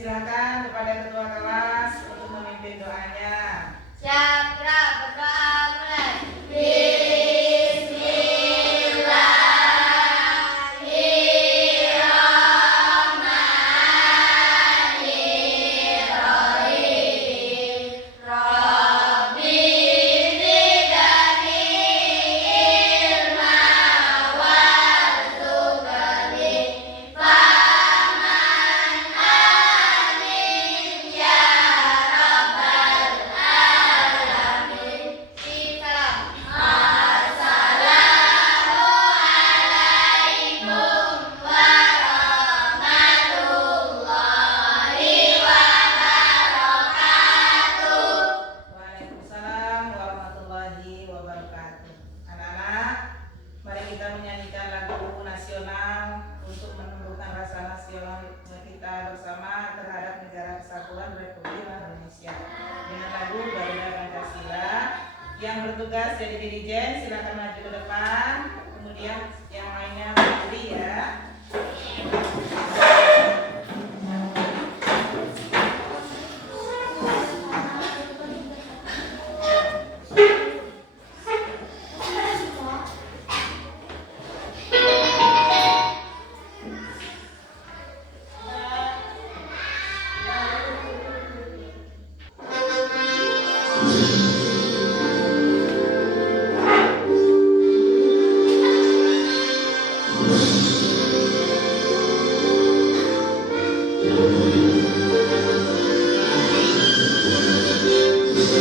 Silakan kepada ketua kelas untuk memimpin doanya. Siap, gerak, berdoa mulai. Waalaikumsalam warahmatullahi wabarakatuh. Anak-anak, mari kita menyanyikan lagu nasional untuk menumbuhkan rasa nasionalisme kita bersama terhadap Negara Kesatuan Republik Indonesia dengan lagu Garuda Pancasila. Yang bertugas jadi dirijen silakan maju ke depan, kemudian yang lainnya berdiri ya. Silakan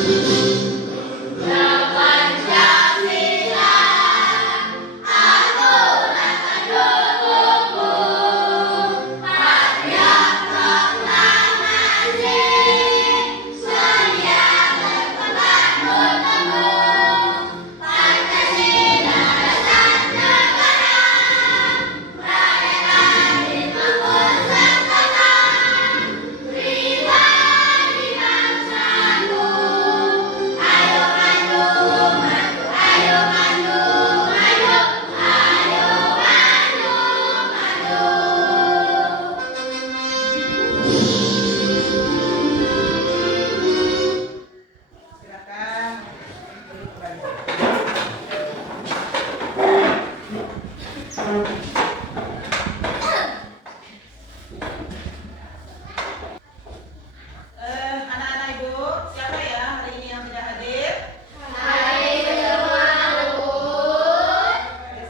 duduk kembali. Anak-anak ibu, siapa ya hari ini yang tidak hadir? Hadir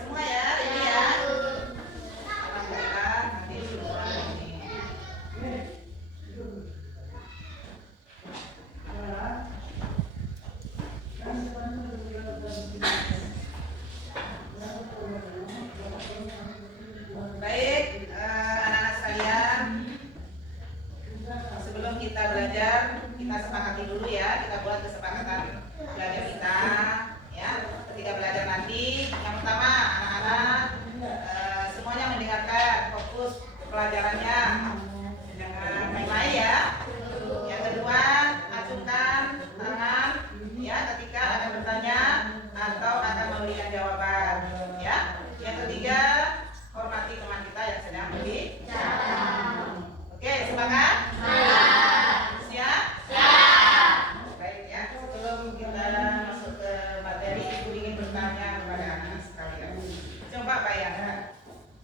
semua ya hari ini ya. Alhamdulillah hadir semua ini. Baik, anak-anak sekalian, sebelum kita belajar, kita sepakati dulu ya, kita buat kesepakatan belajar kita, ya. Ketika belajar nanti, yang pertama anak-anak semuanya mendengarkan, fokus pelajarannya, jangan main-main ya. Yang kedua, acungkan tangan, ya, ketika ada bertanya atau akan memberikan jawaban, ya. Yang ketiga, hormati teman kita yang sedang berbicara. Oke, semangat? Siap? Baik ya, sebelum kita masuk ke materi, ibu ingin bertanya kepada anak-anak sekalian. Coba bayangkan,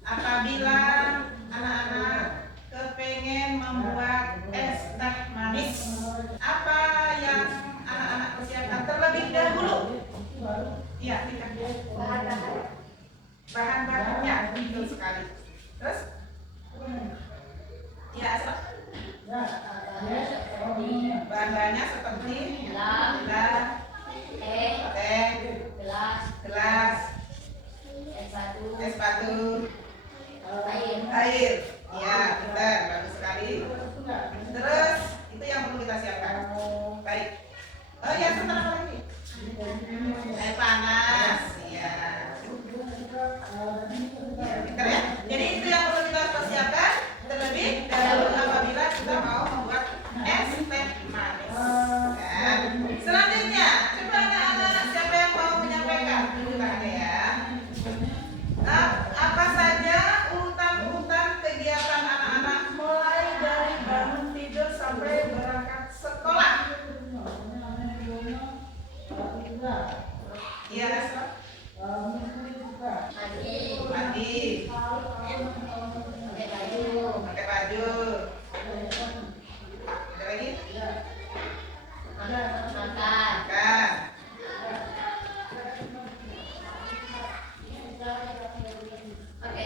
apabila anak-anak kepengen membuat es teh manis, apa yang anak-anak persiapkan terlebih dahulu? Iya, bahan-bahannya betul sekali. Terus? Ya, bahan-bahannya seperti gula, teh, gelas, es batu, air. Ya, benar, bagus sekali. Terus itu yang perlu kita siapkan. Baik. Oh ya, sebentar apa lagi? Air panas. Ya. Pintar ya. Jadi itu yang perlu kita persiapkan terlebih dahulu apabila kita mau membuat es teh manis. Ya. Selanjutnya, coba anak-anak siapa yang mau menyampaikan? Tunjukkan tangannya ya. Nah, apa saja urutan-urutan kegiatan anak-anak Iya, Asma. Mandi. Mandi. Pakai baju. Pakai baju. Ada lagi? Makan. Makan. Pakai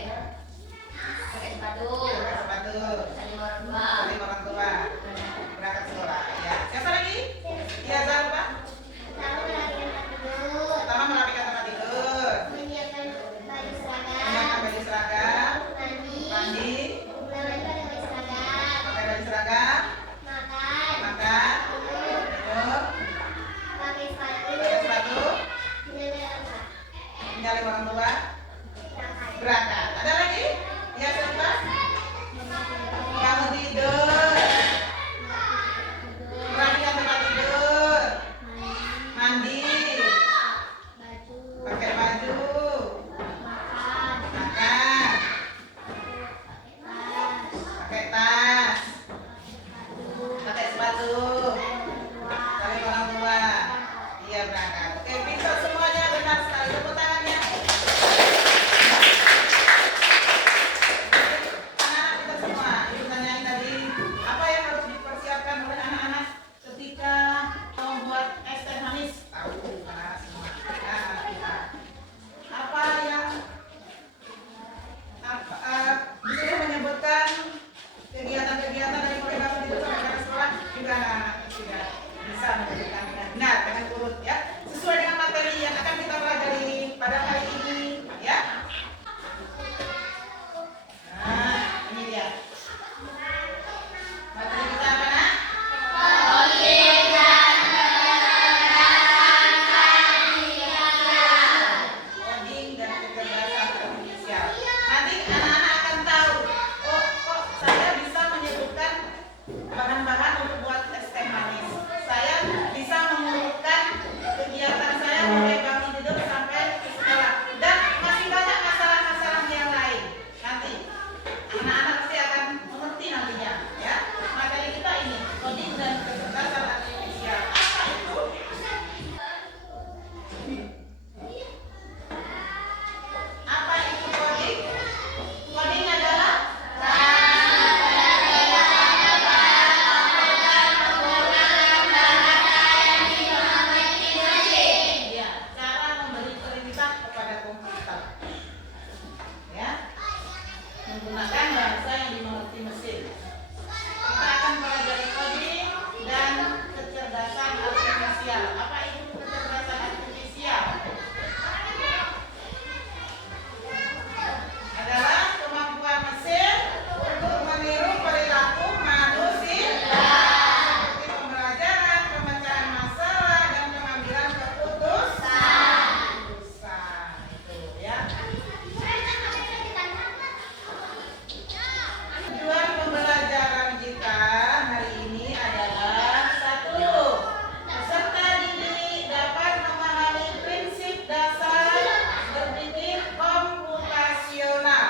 sepatu. Pakai sepatu. Saling orang tua. Saling orang tua. Berangkat sekolah. Ya. Siapa lagi? Iya, Zalpa. Pertama merapikan tempat tidur. Menyiapkan baju seragam. Mandi. Pakai baju seragam. Makan. Minum. Pakai sepatu. Tinggalin orang tua. Berangkat. Ada lagi? Ya, siapa? Bangun tidur. Merapikan tempat tidur. Mandi. Pakai baju. Makan. Pakai tas. Pakai sepatu. Saling orang tua. Iya, berangkat. Oke, pintar semuanya, benar sekali. Tepuk tangannya. Anak-anak pintar semua. Ibu tanyain tadi, apa yang harus dipersiapkan oleh anak-anak ketika membuat es teh manis? Tahu anak-anak semua. Anak-anak pintar. Apa yang disuruh menyebutkan kegiatan-kegiatan dari mulai bangun tidur sampai berangkat sekolah, juga anak-anak sudah bisa menyebutkan dengan benar dengan urut, ya, sesuai dengan materi yang akan kita pelajari pada hari ini, ya. Nah, ini dia materi kita apa, nak? Coding dan kecerdasan artifisial. Nanti anak-anak akan tahu, oh kok saya bisa menyebutkan bahan-bahan untuk buat es teh manis. Saya bisa mengurutkan kegiatan saya mulai bangun tidur sampai ke sekolah. Dan masih banyak masalah-masalah yang lain. Nanti anak-anak pasti akan mengerti nantinya, ya. Materi kita ini coding dan kecerdasan artifisial. Apa itu? Apa itu coding? Coding adalah ya, cara memberi perintah kepada komputer. Ya. Menggunakan bahasa yang dimengerti mesin. Kita akan pelajari coding dan kecerdasan artifisial. Apa itu kecerdasan artifisial? Adalah kemampuan mesin untuk meniru perilaku manusia seperti pembelajaran, pemecahan masalah, dan pengambilan keputusan. Itu, ya. Tujuan pembelajaran kita hari ini adalah 1. Peserta didik dapat memahami prinsip dasar berpikir komputasional,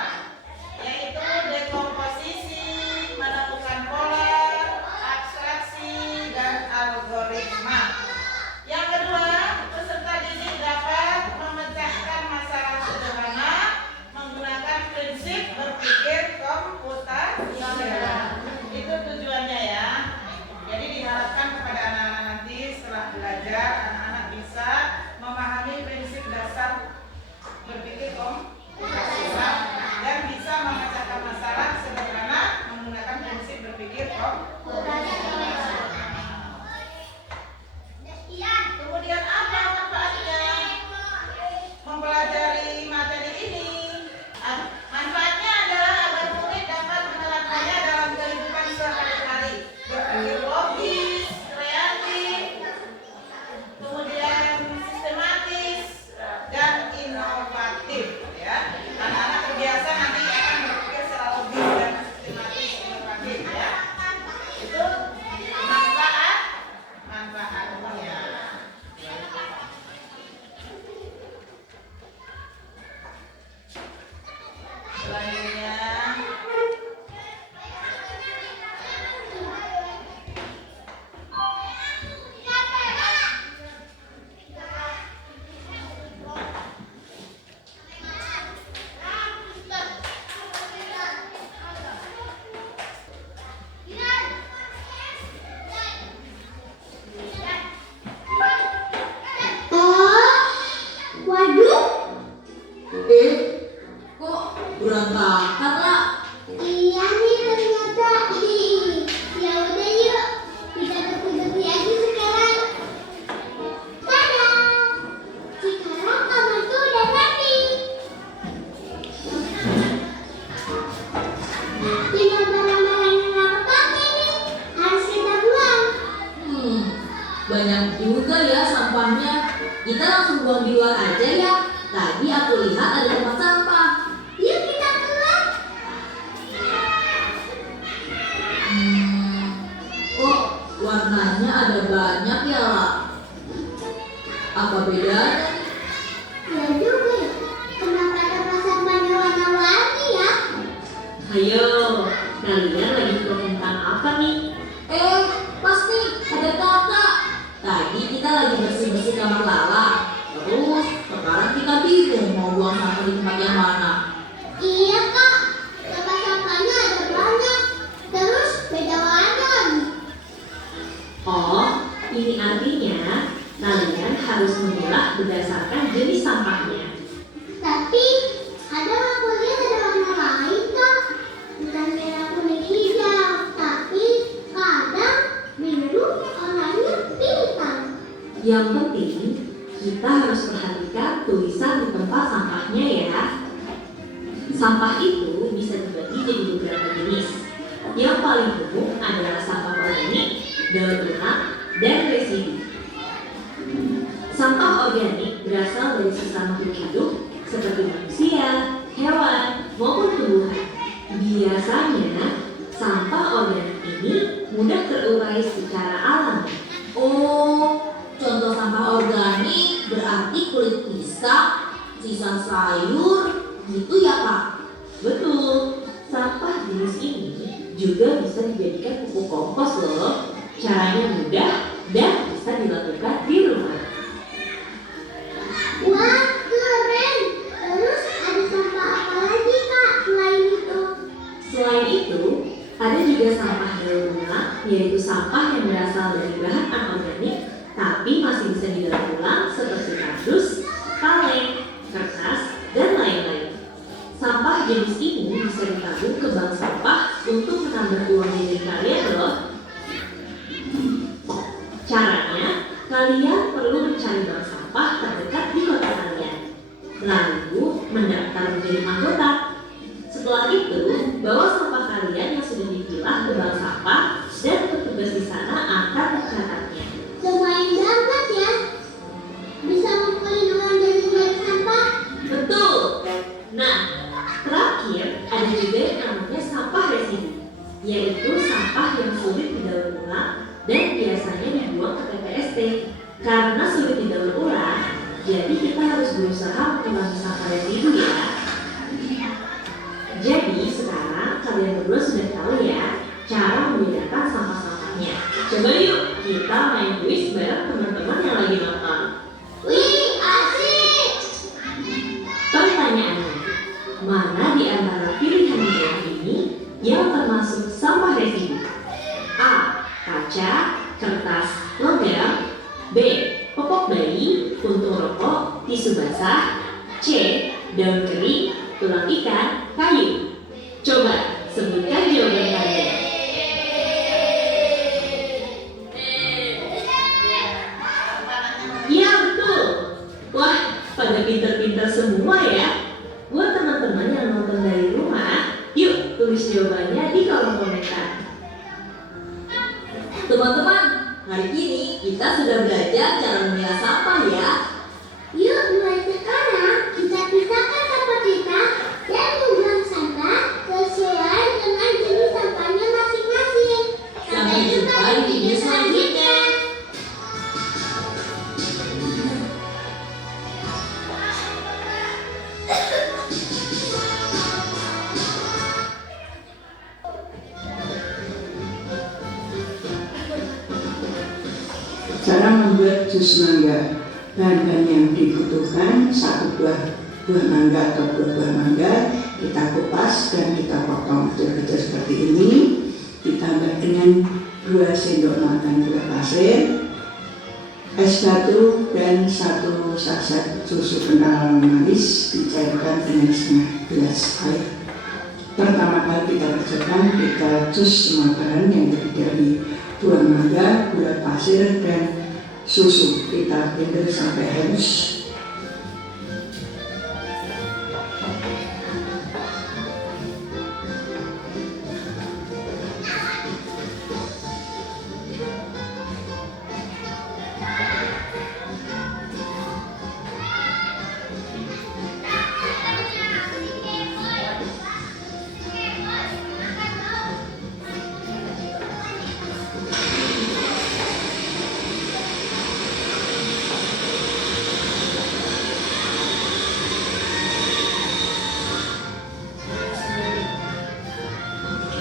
yaitu dekomposisi, menemukan pola, abstraksi, dan algoritma. Yang kedua, peserta didik dapat memecahkan masalah sederhana menggunakan prinsip berpikir komputasional. Itu tujuannya, ya. Jadi diharapkan kepada anak-anak nanti setelah belajar, anak-anak bisa memahami prinsip dasar berpikir komputasional dan bisa memecahkan masalah sederhana menggunakan prinsip berpikir komputasional. Kemudian apa manfaatnya mempelajari materi ini? Manfaatnya adalah agar murid dapat menerapkannya dalam kehidupan sehari-hari, berpikir logis, kreatif, kemudian sistematis dan inovatif, ya. Anak-anak terbiasa nanti akan berpikir secara logis dan sistematis, inovatif, ya. Itu langsung buang di luar aja ya? Tadi aku lihat ada tempat sampah. Yuk kita keluar. Kok warnanya ada banyak ya, lah? Apa bedanya? Ya juga ya. Kenapa tempat sampahnya warna-warni ya? Ayo, kalian lagi ngomong tentang apa nih? Pasti ada kakak. Tadi kita lagi bersih-bersih kamar Lala. Terus sekarang kita bingung mau buang sampah di tempat yang mana. Iya kak. Tempat sampahnya ada banyak. Terus beda warna. Oh, ini artinya kalian harus memilah berdasarkan jenis sampahnya. Tapi ada aku lihat ada warna lain kak. Bukan merah kuning hijau. Tapi kadang biru oranye bintang. Yang penting kita harus perhatikan tulisan di tempat sampahnya ya. Sampah itu bisa dibagi jadi beberapa jenis. Yang paling umum adalah sampah organik, daur ulang, dan residu. Sampah organik berasal dari sisa makhluk hidup seperti manusia, hewan, maupun tumbuhan. Biasanya sampah organik ini mudah terurai secara alami. Oh, contoh sampah organik berarti kulit pisang, sisa sayur, gitu ya Kak? Betul, sampah jenis ini juga bisa dijadikan pupuk kompos loh. Caranya mudah dan bisa dilakukan di rumah. Wah keren. Terus ada sampah apa lagi kak selain itu? Selain itu, ada juga sampah daur ulang, yaitu sampah yang berasal dari bahan anorganik tapi masih bisa didaur ulang seperti kardus, kaleng, kertas, dan lain-lain. Sampah jenis ini bisa ditabung ke bank sampah untuk menambah uang jajan kalian loh. Caranya, kalian perlu mencari bank sampah terdekat di kota kalian, lalu mendaftar menjadi anggota. Setelah itu, bawa sampah kalian yang sudah dipilah ke bank sampah dan petugas di sana akan mencatatnya. Lumayan banget ya. Bisa ngumpulin uang dari sampah. Betul. Nah, terakhir ada juga yang namanya sampah residu, yaitu sampah yang sulit didaur ulang dan biasanya dibuang ke TPST. Karena sulit didaur ulang, jadi kita harus berusaha mengurangi sampah residu ya. Jadi sekarang kalian berdua sudah tahu ya cara membedakan sampah-sampahnya. Coba yuk kita main kuis bareng teman-teman yang lagi nonton. Wih asik. Pertanyaannya, mana di antara pilihan di bawah ini yang termasuk sampah residu? A. Kaca, kertas, logam. B. Popok bayi, puntung rokok, tisu basah. C. Daun kering, tulang ikan, kayu. Coba sebutkan jawaban kalian. Iya betul. Wah, pada pintar-pintar semua ya. Buat teman-teman yang nonton dari rumah, yuk tulis jawabannya di kolom komentar. Teman-teman, hari ini kita sudah belajar cara memilah sampah ya. Yuk mulai sekarang kita pisahkan sampah kita dan membuang sampah sesuai dengan jenis sampahnya masing-masing. Sampai jumpa di video selanjutnya. Cara membuat jus mangga. Bahan-bahan yang dibutuhkan: 1 buah mangga atau buah mangga, kita kupas dan kita potong kecil-kecil seperti ini. Ditambah dengan 2 sendok makan gula pasir, es batu, dan 1 saset susu kental manis dicairkan dengan setengah gelas air. Pertama kali kita kerjakan, kita jus semua bahan yang terdiri dari buah mangga, gula pasir, dan susu. Kita blender sampai halus.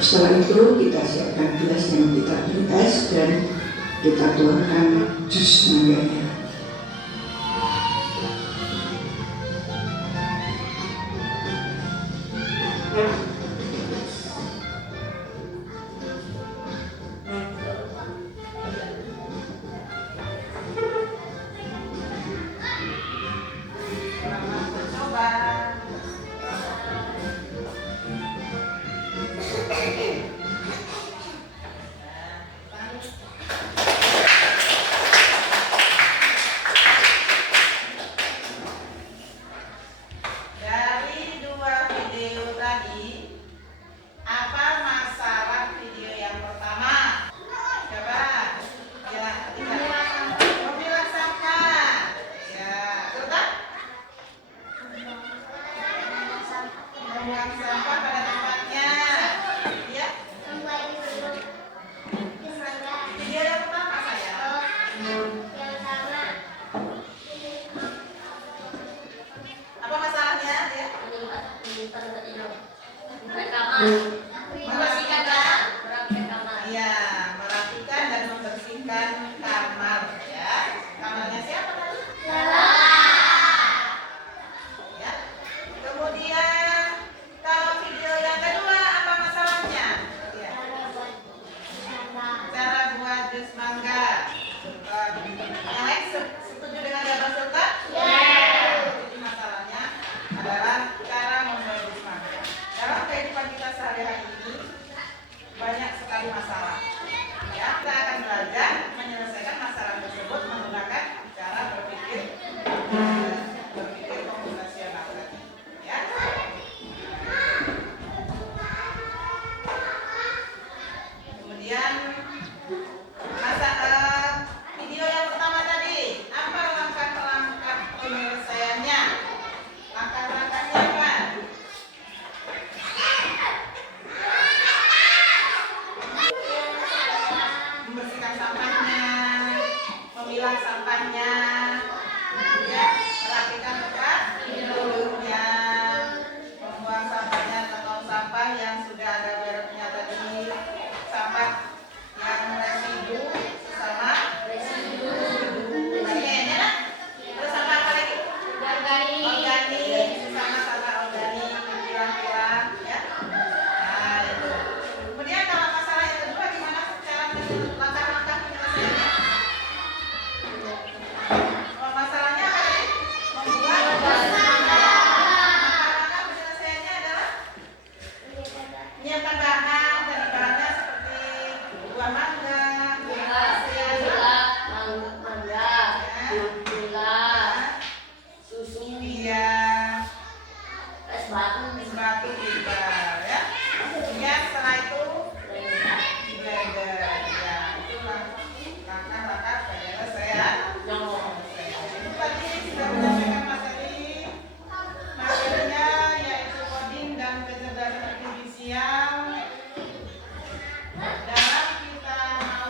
Setelah itu kita siapkan gelas yang kita beri es dan kita tuangkan jus mangganya. Selamat mencoba. Dari dua video tadi, apa masalah video yang pertama? Coba. Ya, memilah sampah. Ya, betul tak? Membuang sampah pada tempatnya. Ya. Video yang pertama saya. Apa masalahnya? Ya. Iya, merapikan dan membersihkan kamar. Ya. Kamarnya siapa tadi? Ya. Kemudian kalau video yang kedua apa masalahnya? Ya. Cara buat jus mangga. Yang lain setuju dengan jawaban Sultan? Jadi masalahnya adalah cara membuat jus mangga. Dalam kehidupan kita sehari-hari ini banyak sekali masalah. Ya, kita akan belajar menyelesaikan masalah tersebut menggunakan cara berpikir komputasional. Ya. Kemudian video yang pertama tadi, apa langkah-langkah penyelesaiannya? Langkah-langkahnya apa? Membersihkan sampahnya, memilah sampahnya, ya, merapikan tempat tidurnya, membuang sampahnya atau sampah yang sudah ada mereknya tadi, sampah yang residu sama organik, ya, terus sampah apa lagi? Organik, sama organik, pilah-pilah, ya. Nah, itu. Kemudian kalau masalah yang kedua gimana cara langkah-langkah penyelesaiannya? Oh, masalahnya apa tadi? Membuat langkah-langkah penyelesaiannya adalah menyiapkan bahan. Tadi bahannya seperti buah mangga, buah iya, es batu juga, ya. Kemudian setelah itu di blender, ya. Itu langkah-langkah penyelesaian. Itu tadi sudah menyampaikan materi. Materinya yaitu coding dan kecerdasan artifisial. Dalam kita mau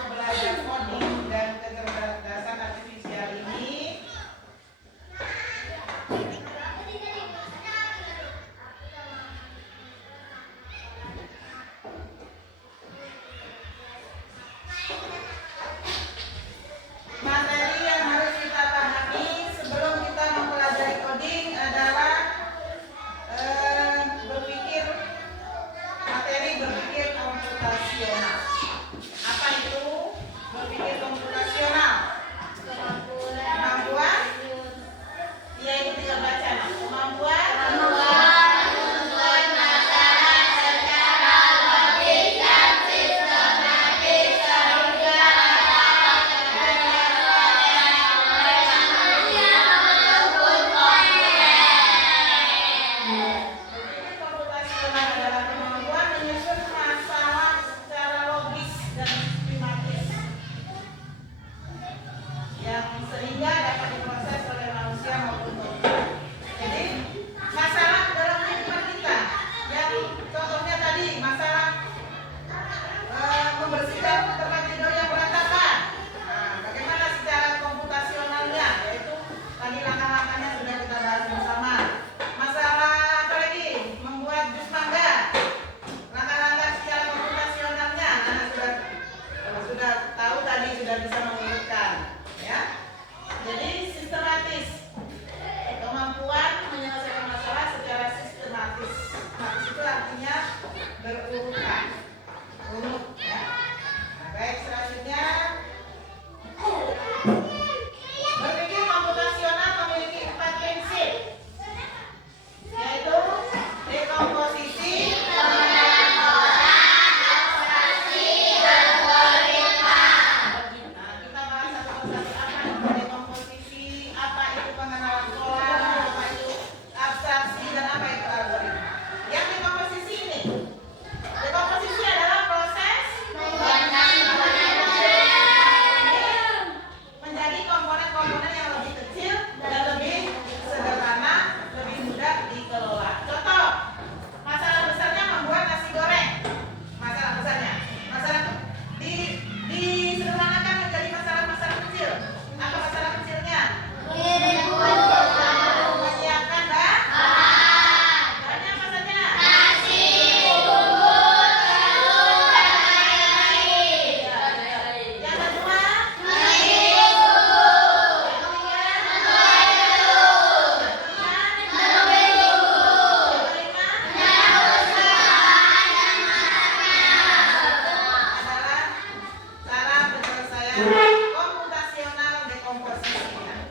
komputasional dekomposisinya.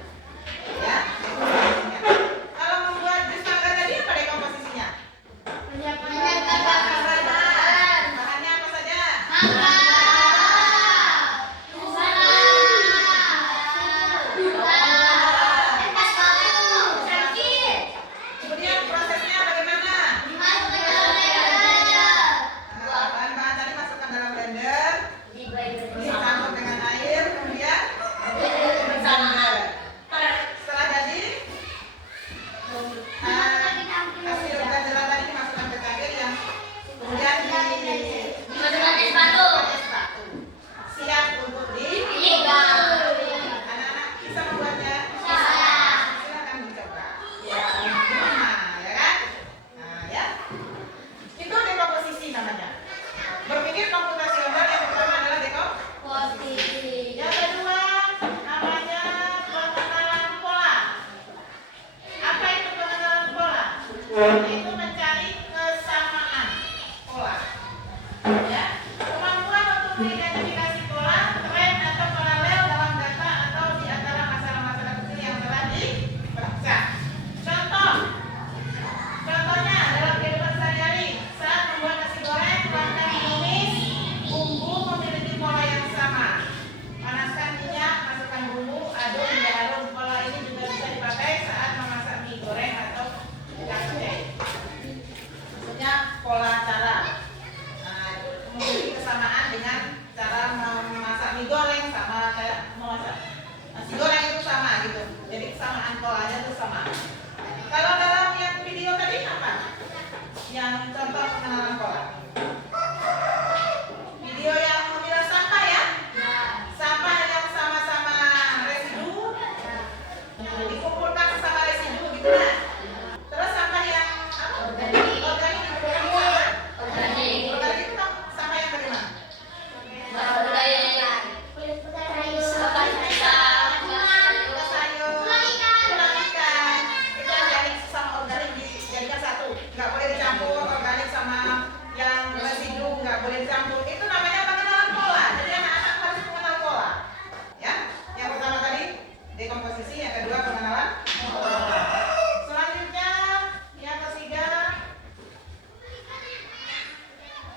Ya, dekomposisinya. Kalau membuat jus mangga tadi apa dekomposisinya? Bahannya apa saja? Kemudian prosesnya bagaimana? Bahan-bahan tadi masukkan dalam blender, dicampur dengan air, kemudian blender. Setelah jadi, hasil blenderan tadi dimasukkan ke cangkir yang kemudian dimasukkan batu. Siap untuk anak-anak bisa membuatnya? Silakan mencoba. Nah, ya kan? Nah, ya. Itu dekomposisi namanya. Berpikir komputasional yang pertama adalah dekomposisi. Yang kedua namanya pengenalan pola. Apa itu pengenalan pola? Itu mencari kesamaan pola. Ya, kemampuan untuk mengidentifikasi pola, tren atau paralel dalam data atau di antara masalah-masalah kecil yang telah diperiksa. Contohnya dalam kehidupan sehari-hari, saat membuat nasi goreng, langkah menumis bumbu memiliki pola yang sama. Panaskan minyak, masukkan bumbu, aduk hingga harum. Pola ini juga bisa dipakai saat memasak mie goreng atau capcay. Maksudnya pola cara. Nah, memiliki kesamaan dengan cara memasak mie goreng sama kayak memasak nasi goreng itu sama gitu. Jadi kesamaan polanya itu sama. Kalau dalam yang video tadi apa? Yang contoh pengenalan pola. Video yang memilah sampah ya? Sampah yang sama-sama residu dikumpulkan sama residu gitu kan? Terus sampah yang apa? Organik dikumpulkan sama? Organik itu sampah yang bagaimana? Tulang ikan. Itu organik sama organik dijadikan satu. Nggak boleh dicampur organik sama yang residu, nggak boleh dicampur. Itu namanya pengenalan pola. Jadi anak-anak harus mengenal pola. Ya, yang pertama tadi dekomposisi, yang kedua pengenalan pola. Selanjutnya yang ketiga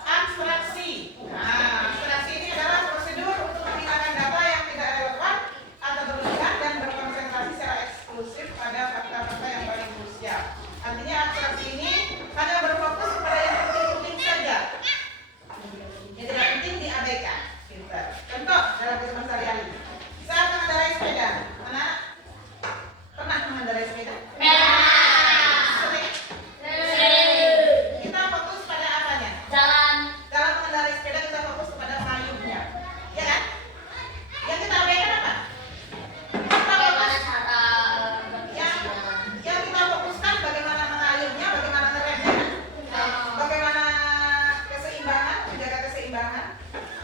abstraksi. Nah, abstraksi ini adalah prosedur untuk menghilangkan data yang tidak relevan atau berlebihan dan berkonsentrasi secara eksklusif pada fakta-fakta yang paling krusial. Artinya abstraksi ini hanya berfokus kepada yang penting-penting saja. Yang tidak penting diabaikan. Pintar. Contoh dalam kehidupan sehari-hari. Saat mengendarai sepeda, anak pernah mengendarai sepeda? Sering? Kita fokus pada apanya? Dalam mengendarai sepeda kita fokus kepada payungnya, ya kan? Yang kita abaikan apa? Kita fokus yang kita fokuskan bagaimana mengayuhnya, bagaimana ngeremnya, bagaimana keseimbangan, menjaga keseimbangan.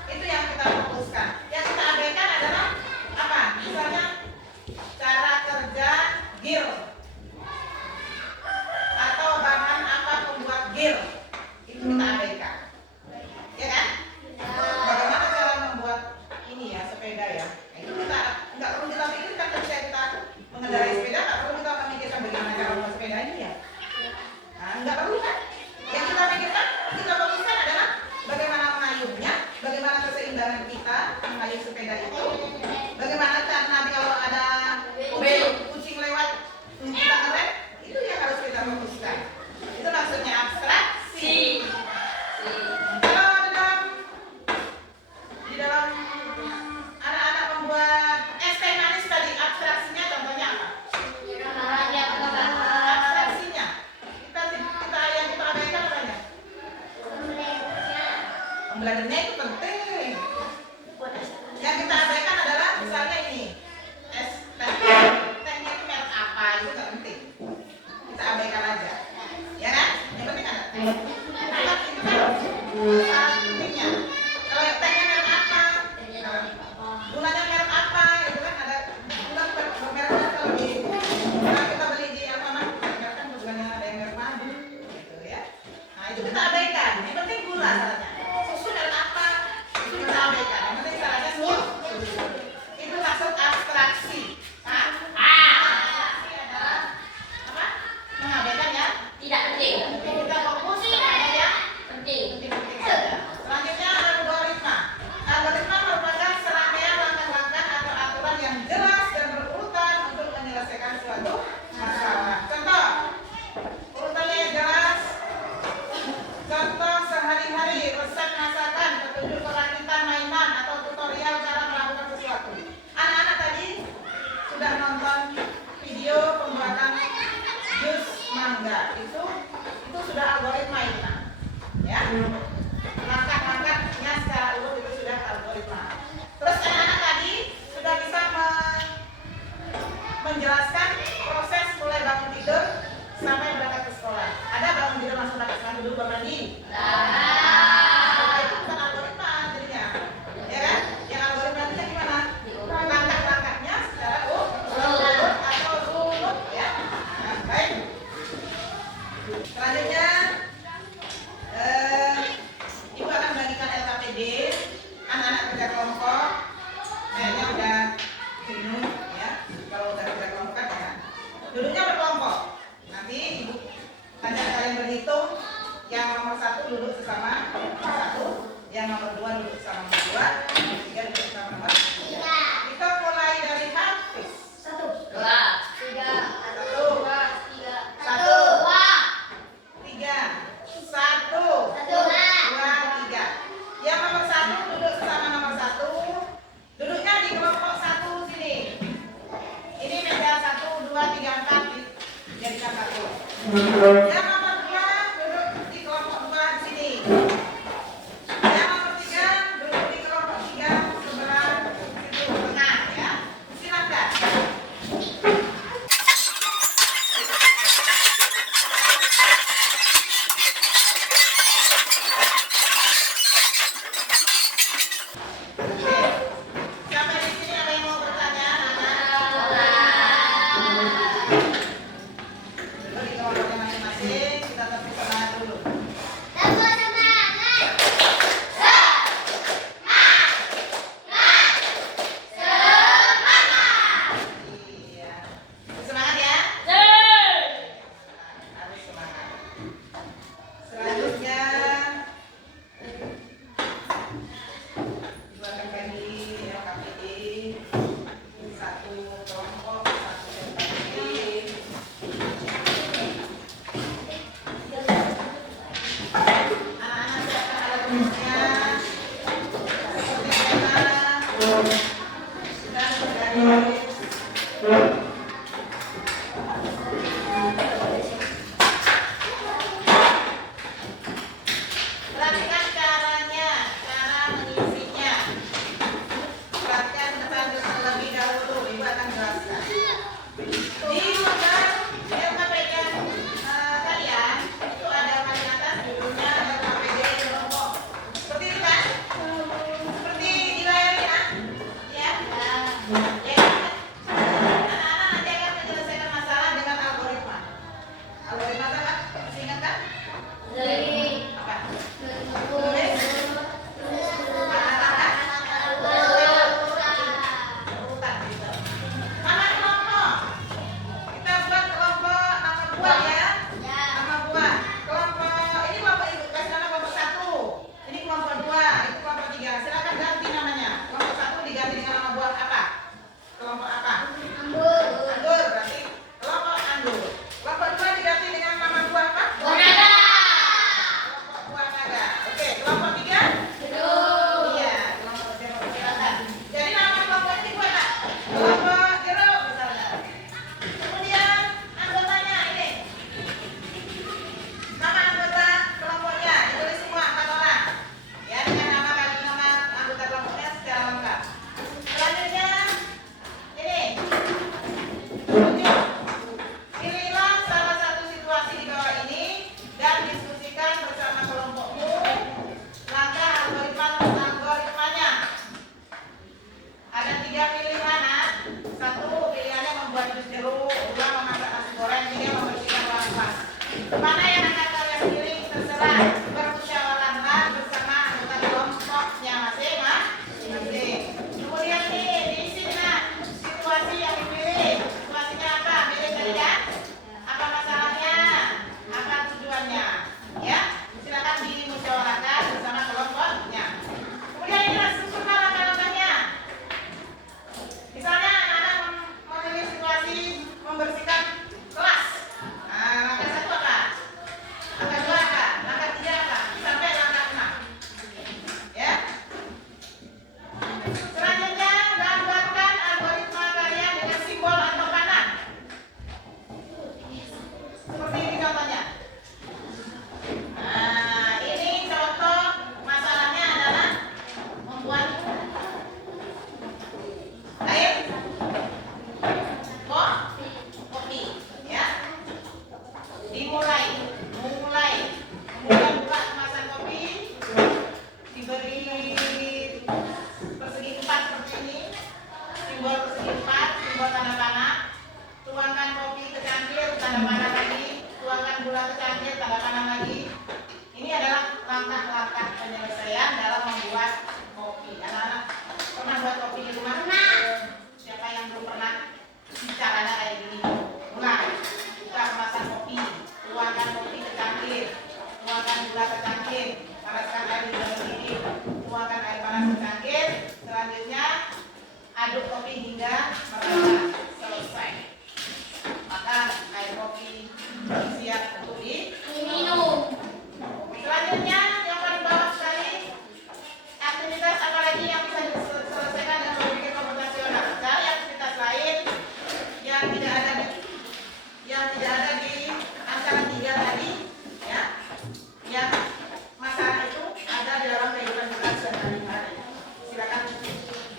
Itu yang kita fokuskan. Yang kita abaikan adalah apa? Misalnya cara kerja gear atau bahan apa pembuat gear. Itu kita abaikan. Ya kan? Bagaimana cara membuat ini ya, sepeda ya? Nah, itu kita nggak perlu kita pikirkan ketika kita mengendarai sepeda, nggak perlu kita memikirkan bagaimana cara membuat sepeda ini ya. Nah, nggak perlu kan? Yang kita pikirkan, kita fokuskan adalah bagaimana mengayuhnya, bagaimana keseimbangan kita mengayuh sepeda itu, bagaimana cara nanti kalau ada kucing lewat kita ngerem, itu yang harus kita fokuskan. Itu maksudnya abstraksi. Kalau di dalam anak-anak membuat es teh manis tadi, abstraksinya contohnya apa? Abstraksinya kita yang kita abaikan apanya? Pembelajarannya itu penting. Yang kita abaikan adalah misalnya ini es teh, tehnya itu merek apa, itu nggak penting. Kita abaikan aja, ya kan? Yang penting ada teh. Itu kan pentingnya. Kalau tehnya merek apa? Yang nomor 2 duduk di kelompok 2 di sini. Yang nomor 3 duduk di kelompok 3 sebelah situ tengah ya. Silakan. Sampai di sini ada yang mau bertanya? Duduk di kelompoknya masing-masing.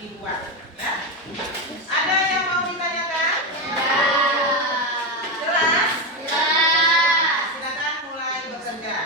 dibuat. Ya. Ada yang mau ditanyakan? Jelas? Silakan mulai bekerja.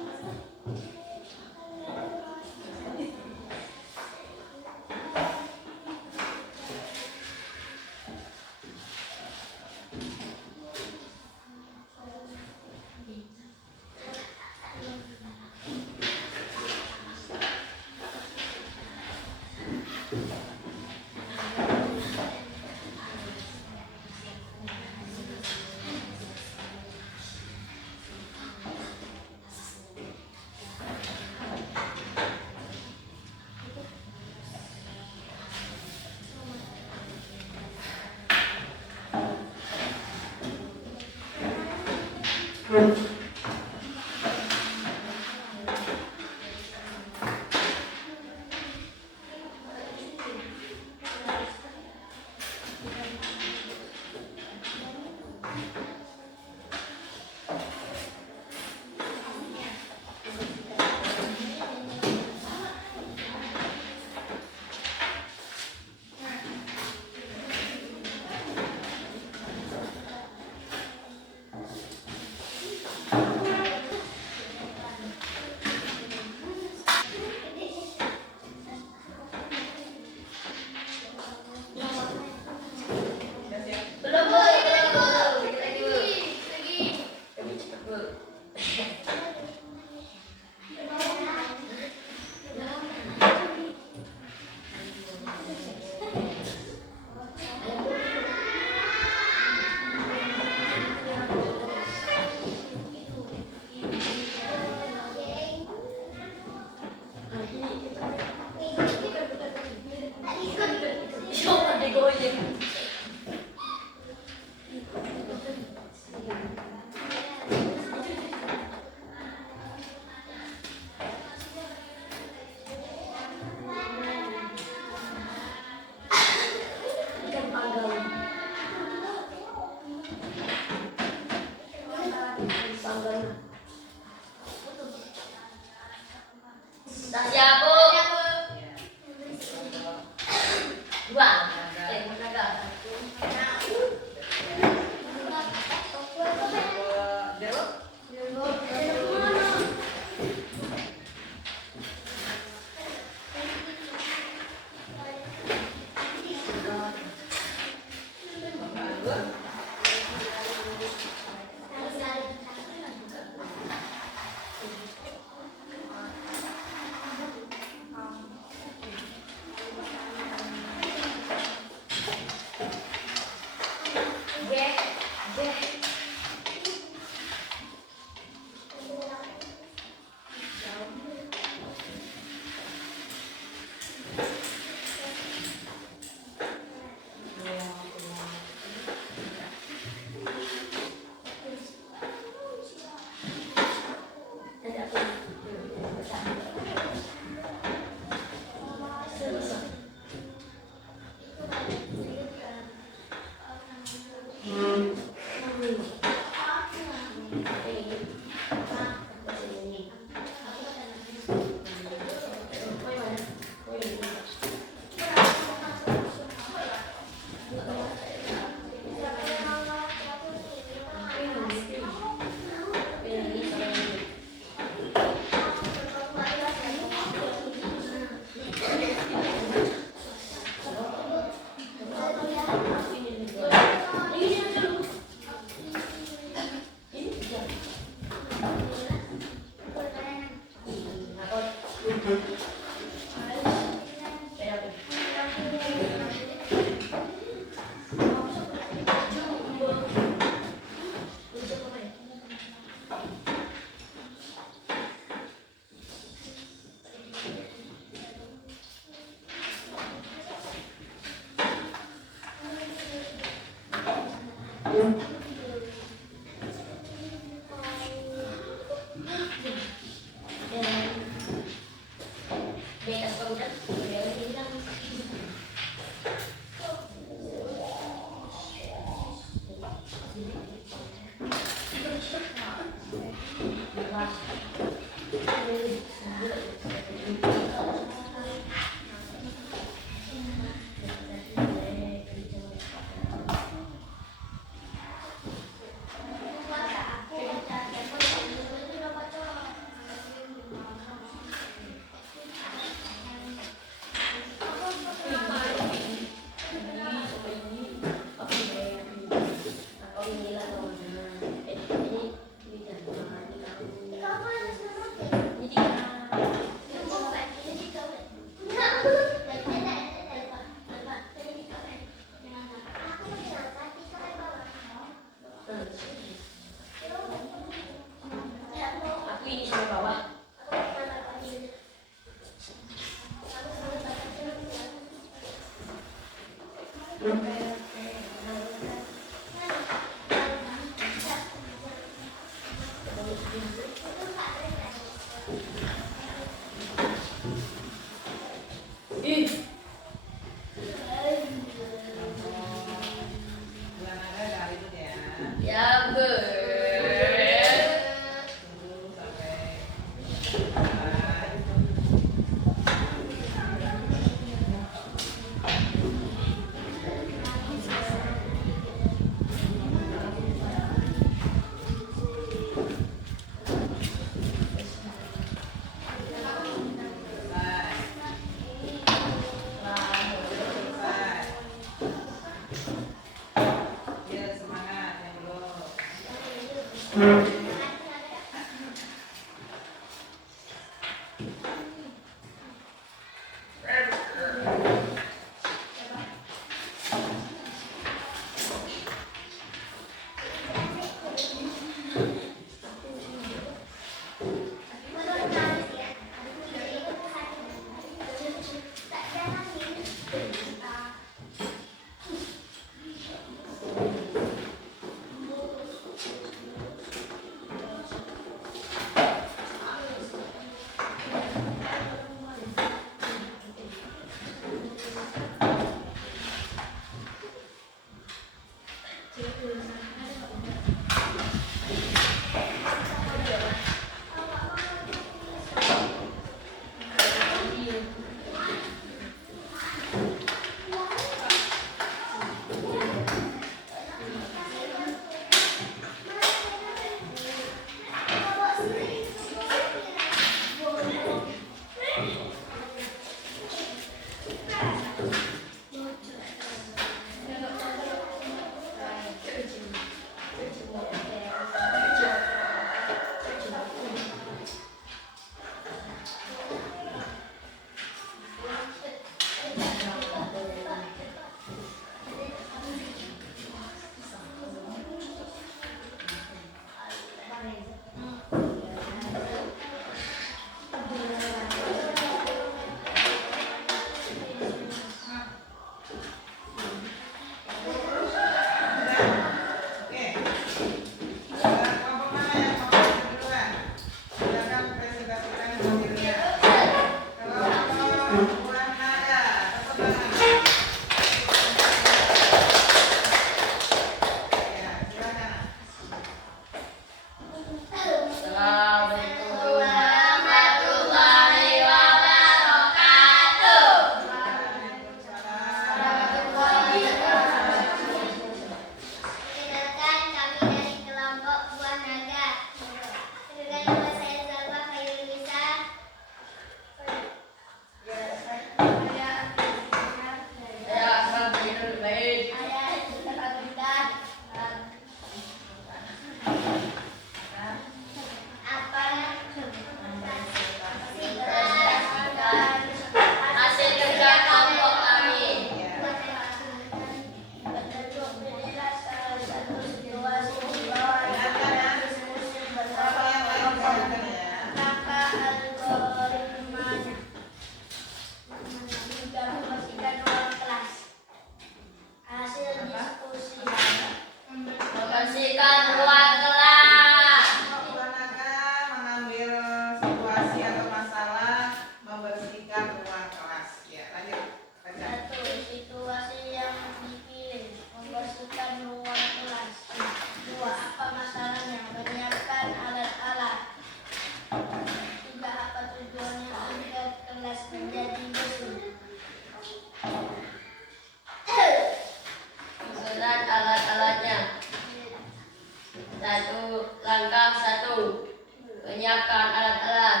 Menyiapkan alat-alat.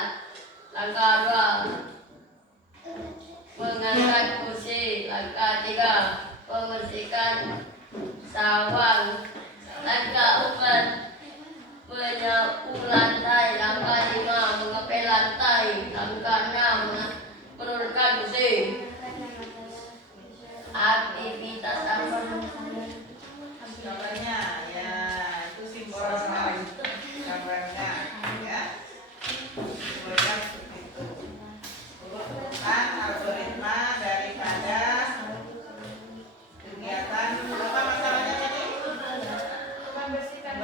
Langkah 2, mengangkat kursi. Langkah 3, membersihkan sawang. Langkah 4, menyapu lantai. Langkah 5, mengepel lantai. Langkah 6, menurunkan kursi. Aktivitas apa? Gambarnya ya itu simbol gambarnya ya, simbolnya seperti itu. Urutkan algoritma daripada kegiatan apa masalahnya tadi? Membersihkan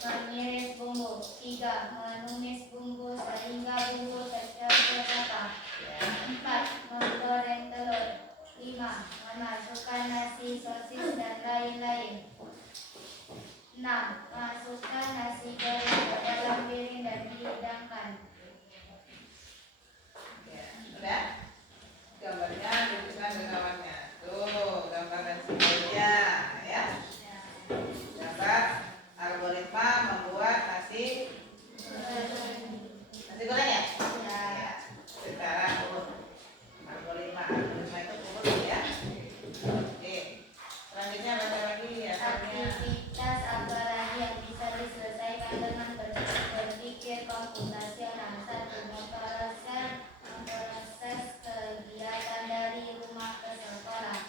Mengiris bumbu. 3. Menumis bumbu sehingga bumbu tercampur rata. 4. Menggoreng telur. 5. Memasukkan nasi, sosis, dan lain-lain. 6. Masukkan nasi goreng ke dalam piring dan dihidangkan. Ya, udah? Gambarnya tunjukkan ke kawannya. Tuh, gambar dan simbolnya, ya. Gambar algoritma membuat nasi goreng ya? Ya. Secara urut. Algoritma itu urut ya. Oke. Selanjutnya baca lagi ya. Aktivitas apa lagi yang bisa diselesaikan dengan berpikir komputasional? 1. Memproses kegiatan dari rumah ke sekolah.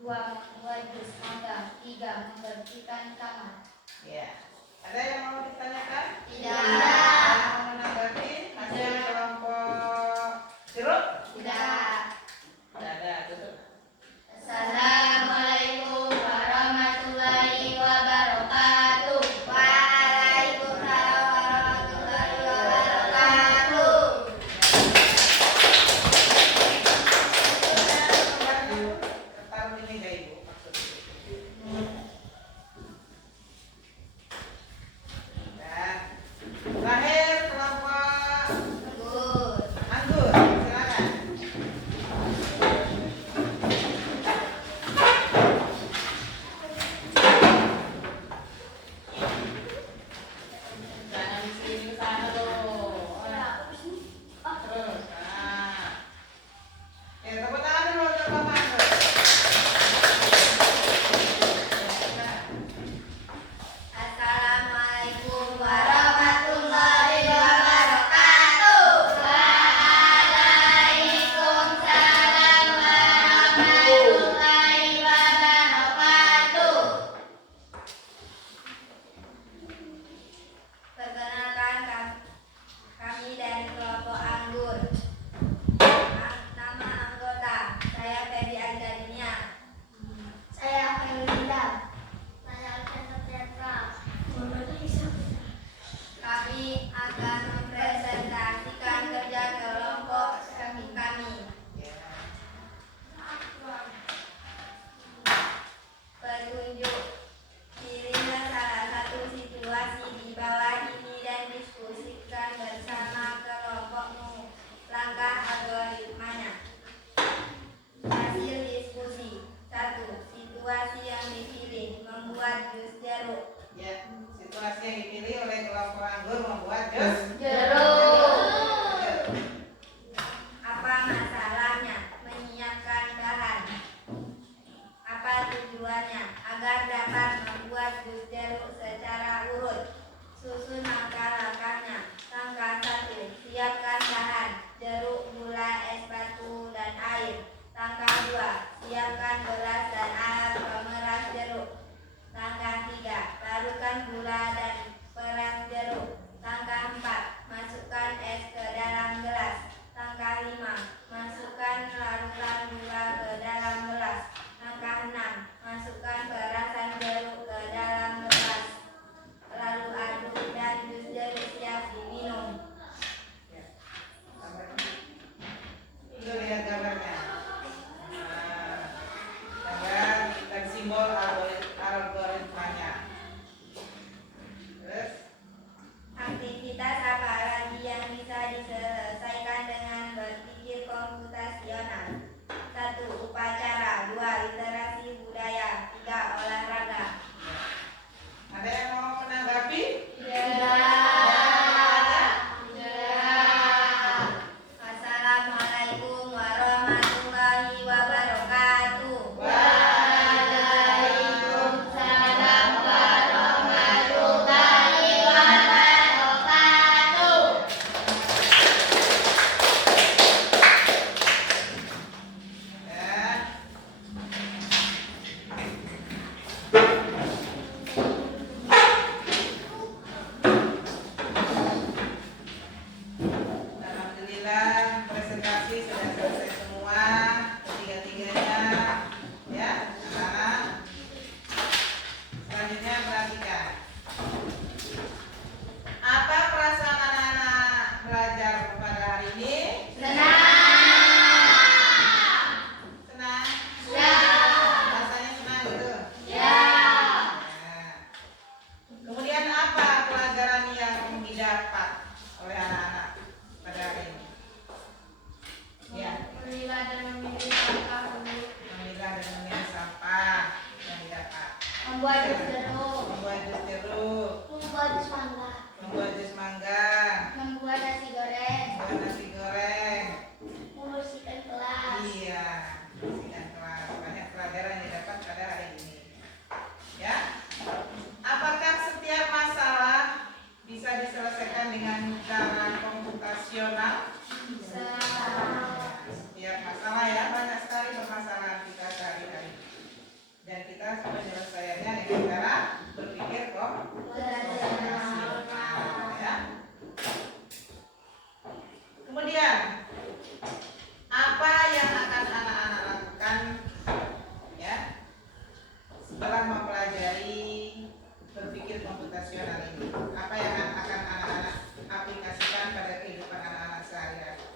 2. Membuat jus mangga. 3. Membersihkan kamar. Ya. Ada yang mau ditanyakan? Tidak. Mau menanggapi? Masih di kelompok jeruk? Tidak. Tidak ada. Tutup. Assalamualaikum warahmatullahi wabarakatuh. Waalaikumsalam warahmatullahi wabarakatuh. Taruh di meja ibu. Dan terakhir kelompok anggur. Silakan. Jangan di sini ke sana loh. Terus. Nah. Tepuk tangan dulu untuk kelompok anggur. Assalamualaikum warahmatullahi wabarakatuh. Waalaikumsalam warahmatullahi wabarakatuh. Perkenalkan kami dari kelompok anggur. Nama anggota saya Feby Agdarinia. Saya Felinda. Saya Alfred Petra. Kami akan mempresentasikan kerja kelompok kami. Petunjuk. Pilihlah salah satu situasi di bawah ini dan diskusikan bersama kelompokmu. Langkah algoritmanya. Hasil diskusi. 1. Situasi yang dipilih membuat jus jeruk. Ya, situasi yang dipilih oleh kelompok anggur membuat jus Jeruk. Apa masalahnya? Menyiapkan bahan. Apa tujuannya? Agar dapat membuat jus jeruk secara urut. Susun langkah-langkahnya. Langkah 1. Siapkan bahan. Jeruk, gula, es batu, dan air. Langkah 2. Siapkan beras dan alat pemeras jeruk. Langkah 3. Larutkan gula dan peras jeruk. Langkah 4. Masukkan es ke dalam gelas. Langkah 5. Masukkan larutan gula ke dalam gelas. Langkah 6. Masukkan perasan jeruk ke dalam gelas. Lalu aduk dan jus jeruk siap diminum. Itu lihat gambarnya. Nah, gambar dan simbol algoritmanya. Terus Aktivitas apa lagi yang bisa diselesaikan dengan berpikir komputasional? 1. Upacara. 2. Literasi budaya. 3. Olahraga. ada yang mau menanggapi? Assalamualaikum warahmatullahi wabarakatuh. Membuat jus jeruk. Membuat jus jeruk. Membuat jus mangga. Membuat jus mangga. Membuat nasi goreng. Membuat nasi goreng. Membersihkan kelas. Iya, bersihkan kelas. Banyak pelajaran yang didapat pada hari ini. Ya. Apakah setiap masalah bisa diselesaikan dengan cara komputasional? Setiap masalah ya, banyak sekali permasalahan kita sehari-hari. Dan kita menyelesaikannya dengan cara berpikir komputasional. Ya. Kemudian, apa yang akan anak-anak lakukan ya setelah mempelajari berpikir komputasional ini? Apa yang akan anak-anak aplikasikan pada kehidupan anak-anak sehari-hari?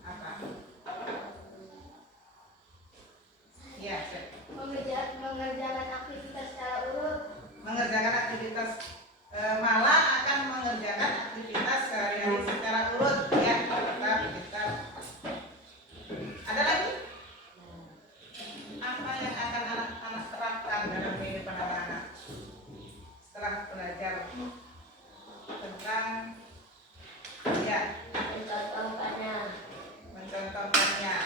Apa? Ya, Mengerjakan aktivitas secara urut. mengerjakan aktivitas malah akan mengerjakan aktivitas sehari-hari secara urut ya. Kita ada lagi apa yang akan anak-anak terapkan dalam kehidupan anak-anak setelah belajar tentang ya mencontohkannya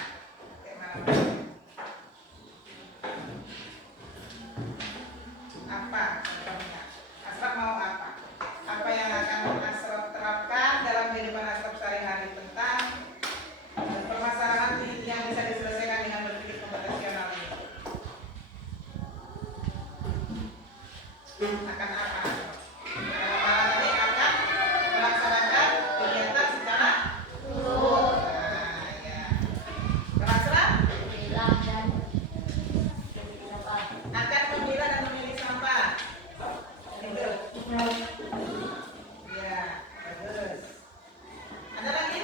kayak mana? Apa contohnya? Asraf mau apa? Apa yang akan Asraf terapkan dalam kehidupan Asraf sehari-hari tentang permasalahan yang bisa diselesaikan dengan berpikir komputasional ini? Akan apa? Tadi akan melaksanakan kegiatan secara urut. Nah, ya. Kalau Asraf akan memilah dan memilih sampah. Itu. Ya, bagus. Ada lagi?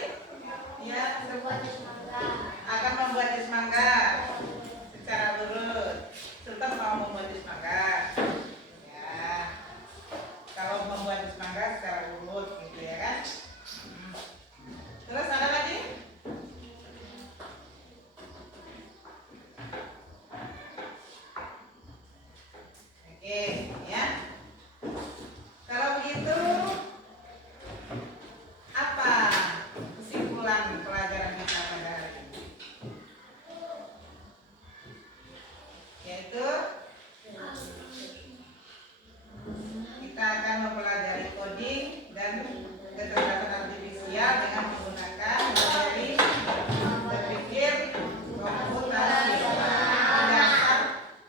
Ya, Membuat jus mangga. akan membuat jus mangga secara urut. Sultan mau membuat jus mangga. Ya. Kalau membuat jus mangga secara urut gitu ya kan? Terus ada lagi? Oke, ya. Kalau begitu, apa kesimpulan pelajaran kita pada hari ini? Yaitu kita akan mempelajari coding dan kecerdasan artifisial dengan menggunakan materi berpikir komputasional.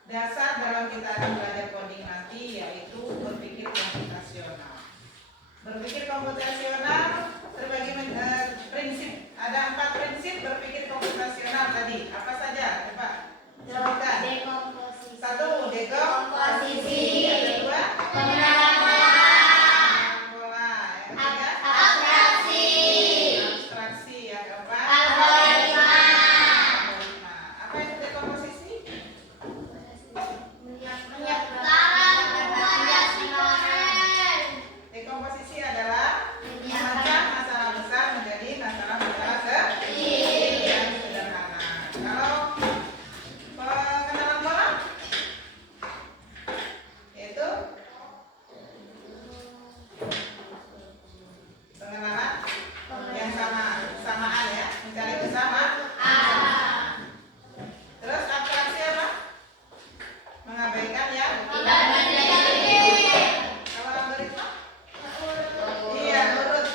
Dasar dalam kita akan belajar coding nanti yaitu berpikir komputasional. Berpikir komputasional terbagi prinsip. Ada 4 prinsip berpikir komputasional tadi. Apa saja? Coba sebutkan. Dekomposisi. 1. Dekomposisi. Yang kedua, pola. Yang ketiga, abstraksi. Yang keempat, algoritma. Apa itu dekomposisi? Dekomposisi adalah memecah masalah besar menjadi masalah-masalah kecil dan sederhana. Kalau pengenalan pola, yaitu pengenalan yang samaan ya, mencari bersama. Terus abstraksi apa? Mengabaikan ya. Kalau algoritma? Iya, urut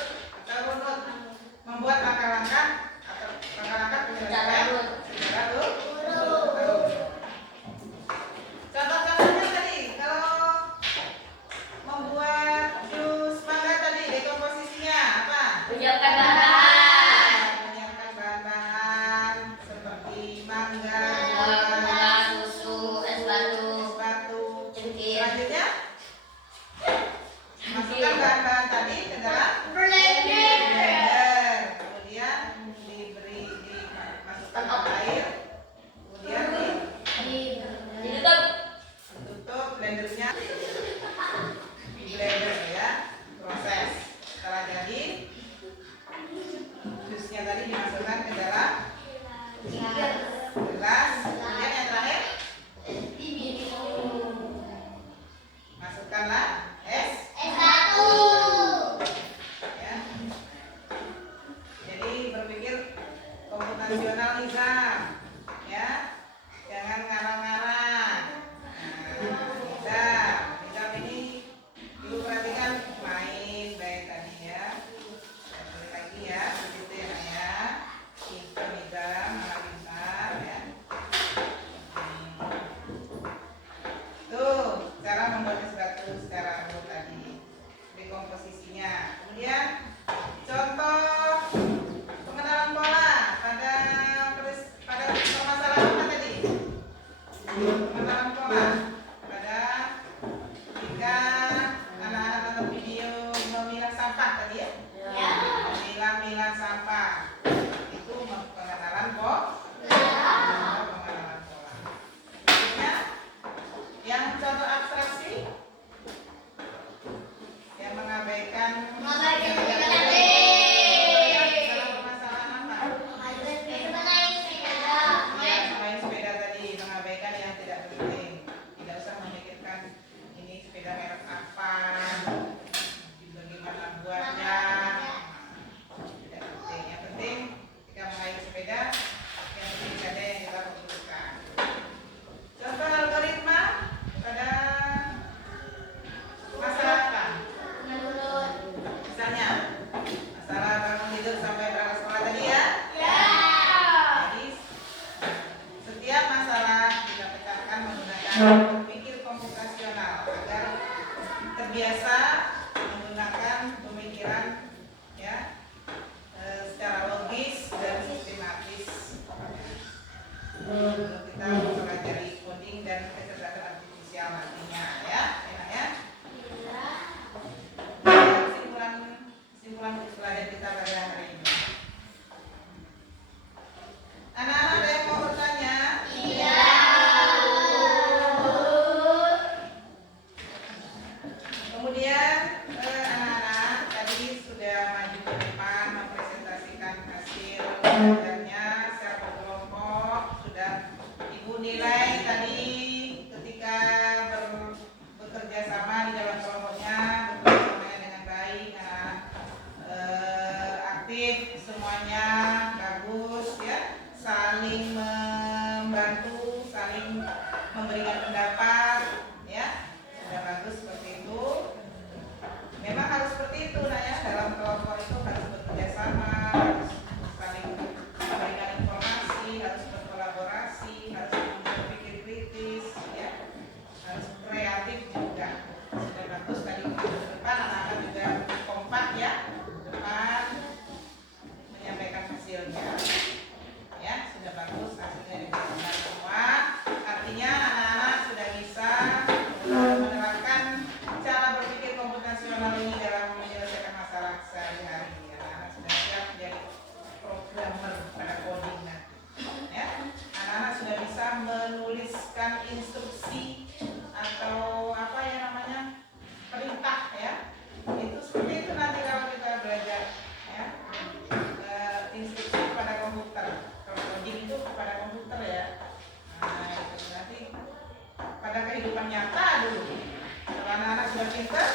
atau runut. Membuat langkah-langkah atau langkah-langkah penyelesaian secara urut. Contoh-contohnya tadi, kalau membuat jus mangga tadi, dekomposisinya apa? Menyiapkan bahan Menyiapkan bahan-bahan seperti mangga, gula, susu, es batu, es batu. cengkeh, Selanjutnya, masukkan bahan-bahan tadi ke dalam Blender. blender. Kemudian dimasukkan air. Kemudian ditutup blendernya. Di blender ya, proses. Setelah jadi, jusnya tadi dimasukkan ke dalam gelas kita mempelajari coding dan kecerdasan artifisial nantinya ya, enak ya. Kesimpulan pelajaran kita pada hari ini. Anak-anak ada yang mau bertanya? Iya. Kemudian anak-anak tadi sudah maju ke depan mempresentasikan hasil belajarnya secara berkelompok. Sudah ibu nilai tadi ketika bekerja sama di dalam kelompoknya, bekerja samanya dengan baik, anak-anak aktif, semuanya bagus ya, saling membantu, saling memberikan pendapat ya, sudah bagus seperti itu. Memang harus seperti itu nak ya, dalam kelompok itu harus bekerja sama, harus saling memberikan informasi, harus berkolaborasi, harus berpikir kritis ya, harus kreatif juga. Sudah bagus tadi ke depan anak-anak juga kompak ya, depan menyampaikan hasilnya ya, sudah bagus hasilnya diberikan semua. Artinya anak-anak sudah bisa menerapkan cara berpikir komputasional ini dalam menyelesaikan masalah sehari-hari. Anak-anak sudah siap menjadi programmer pada coding nanti ya. Anak-anak sudah bisa menuliskan instruksi atau apa ya namanya, perintah ya. Itu seperti itu nanti kalau kita belajar ya, instruksi kepada komputer. Kalau coding itu kepada komputer ya. Nah itu nanti pada kehidupan nyata dulu. Kalau anak-anak sudah pintar,